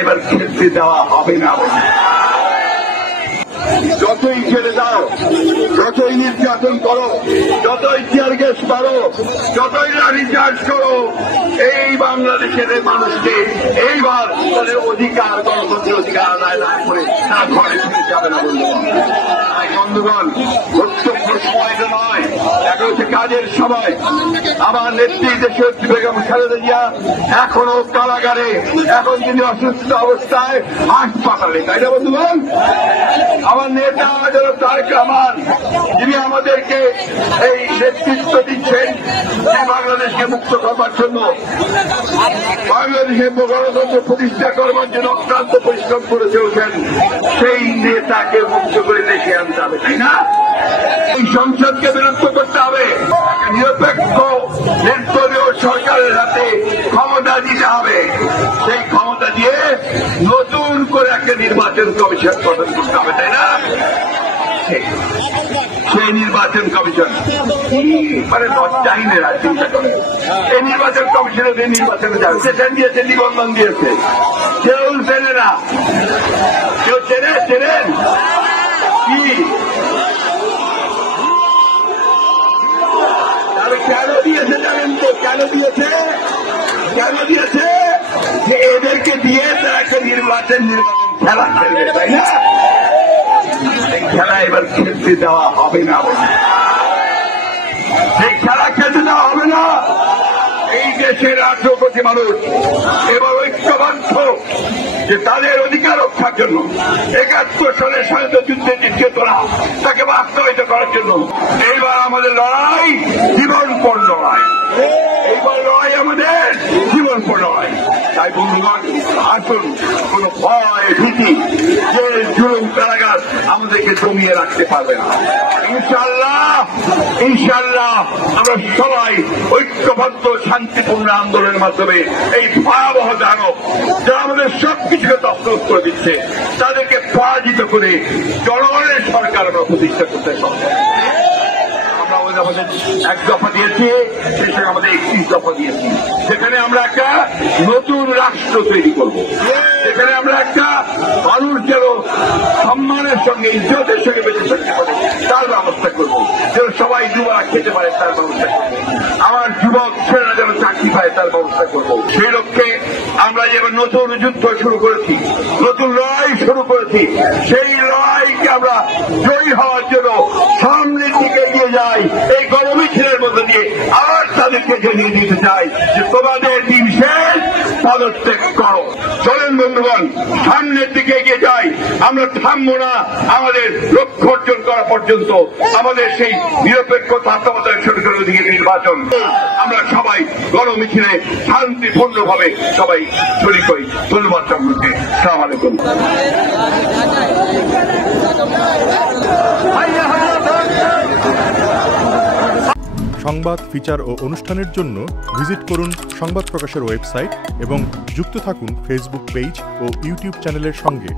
এবার খেলতে দেওয়া হবে না। যতই ছেড়ে দাও, যতই নির্যাতন করো, যতই টিয়ার গ্যাস মারো, যতই লাঠি চার্জ করো, এই বাংলাদেশের মানুষকে এইবার তাদের অধিকার, গণতন্ত্রের অধিকার আদায় না করে তারা ঘরে ফিরে যাবে না। বন্ধুগণ, বক্তব্য সময়টা নয়, এখন হচ্ছে কাজের সময়। আমার নেত্রী দেশের বেগম খালেদা জিয়া এখনো কারাগারে, এখন তিনি অসুস্থ অবস্থায় হাসপাতালে, তাই না বন্ধুগণ? আমার নেতা জনাব তারেক রহমান, যিনি আমাদেরকে এই নেতৃত্ব দিচ্ছেন বাংলাদেশকে মুক্ত করবার জন্য, বাংলাদেশের গণতন্ত্র প্রতিষ্ঠা করবার জন্য অক্লান্ত পরিশ্রম করে চলছেন, সেই নেতাকে মুক্ত করে দেশে আনতে হবে, তাই না? এই সংসদকে বিরক্ত করতে হবে, নিরপেক্ষ নির্দলীয় সরকারের হাতে ক্ষমতা দিতে হবে। সেই ক্ষমতা দিয়ে নতুন করে একটা নির্বাচন কমিশন গঠন করতে হবে, তাই না? সেই নির্বাচন কমিশন মানে লজ্জাহীনেরা চিন্তা করে এই নির্বাচন কমিশনের নির্বাচনে যাবে, সেখান দিয়েছে, নিবন্ধন দিয়েছে, কেউ চেনে না। কেউ চেনেন কি? কেন দিয়েছে জানেন তো? কেন দিয়েছে? যে এদেরকে দিয়ে তারা একটা নির্বাচন খেলা খেলবে, তাই না? এই খেলা এবার খেলতে দেওয়া হবে না। এই খেলা খেলতে দেওয়া হবে না। এই দেশের 18 কোটি মানুষ এবার ঐক্যবদ্ধ যে তাদের অধিকার রক্ষার জন্য 71 সালের স্বাধীনতা যুদ্ধের যে চেতনা তাকে বাস্তবায়িত করার জন্য এইবার আমাদের লড়াই জীবনপণ লড়াই। এইবার লড়াই আমাদের জীবনপণ লড়াই। তাই বন্ধুগণ, আসুন কোন ভয় ভীতি যে জুলুম কারাগার আমাদেরকে জমিয়ে রাখতে পারবে না। ইনশাআল্লাহ আমরা সবাই ঐক্যবদ্ধ শান্তিপূর্ণ আন্দোলনের মাধ্যমে এই ভয়াবহ দানব যারা আমাদের সবকিছুকে তছনছ করে দিচ্ছে তাদেরকে পরাজিত করে জনগণের সরকার আমরা প্রতিষ্ঠা করতে সক্ষম। আমাদের 1 দফা দিয়েছি, সেখানে আমাদের 31 দফা দিয়েছি। সেখানে আমরা একটা নতুন রাষ্ট্র তৈরি করব, সেখানে আমরা একটা মানুষ যেন সম্মানের সঙ্গে ইজ্জতের সঙ্গে বেঁচে থাকতে পারে তার ব্যবস্থা করব, যেন সবাই যুবরা খেতে পারে তার ব্যবস্থা করব, আমার যুবক ছেলেরা যেন চাকরি পায় তার ব্যবস্থা করব। সেই লক্ষ্যে আমরা এবার নতুন যুদ্ধ শুরু করেছি, নতুন লড়াই শুরু করেছি। সেই লড়াইকে আমরা জয়ী হওয়ার জন্য সামনের দিকে নিয়ে যাই। এই গণমিছিলের মধ্যে দিয়ে আবার তাদেরকে জানিয়ে দিতে চাই যে তোমাদের দিন শেষ, পদত্যাগ করো। চলেন বন্ধুগণ, সামনের দিকে এগিয়ে যাই। আমরা থামবো না আমাদের লক্ষ্য অর্জন করা পর্যন্ত। আমাদের সেই নিরপেক্ষ তত্ত্বাবধায়ক সরকারের দিকে নির্বাচন আমরা সবাই গণমিছিলে শান্তিপূর্ণভাবে সবাই শরীক হই। ধন্যবাদ সকলকে। আসসালামু আলাইকুম। সংবাদ, ফিচার ও অনুষ্ঠানের জন্য ভিজিট করুন সংবাদ প্রকাশের ওয়েবসাইট এবং যুক্ত থাকুন ফেসবুক পেজ ও ইউটিউব চ্যানেলের সঙ্গে।